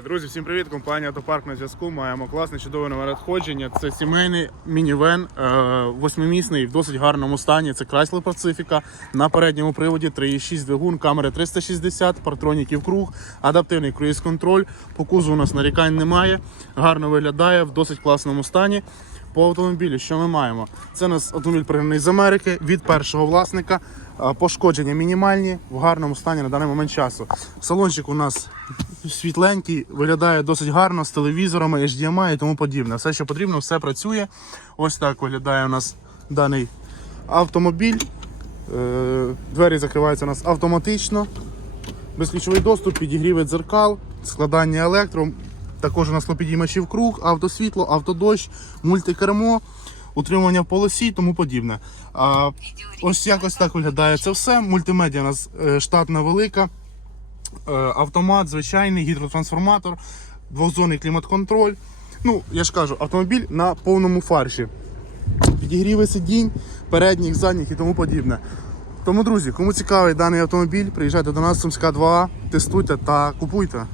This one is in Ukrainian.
Друзі, всім привіт! Компанія Автопарк на зв'язку. Маємо класне чудове нове. Це сімейний мінівен, е, восьмимісний в досить гарному стані. Це Chrysler Pacifica. На передньому приводі 3,6 двигун, камери 360, партроніків круг, адаптивний круїз-контроль. По кузу у нас нарікань немає. Гарно виглядає в досить класному стані. По автомобілю, що ми маємо? Це у нас автомобіль пригнаний з Америки від першого власника. Пошкодження мінімальні в гарному стані на даний момент часу. Салончик у нас світленький, виглядає досить гарно з телевізорами, HDMI і тому подібне. Все, що потрібно, все працює. Ось так виглядає у нас даний автомобіль. Е, Двері закриваються у нас автоматично. Безключовий доступ, підігрівець дзеркал, складання електро. Також у нас підіймачів круг, автосвітло, автодощ, мультикермо, утримання в полосі і тому подібне. А, ось якось так виглядає це все. Мультимедіа у нас е, штатна велика. Е, автомат, звичайний гідротрансформатор, двохзонний клімат-контроль. Ну, я ж кажу, автомобіль на повному фарші. Підігріви сидінь, передніх, задніх і тому подібне. Тому, друзі, кому цікавий даний автомобіль, приїжджайте до нас, Сумська 2, тестуйте та купуйте.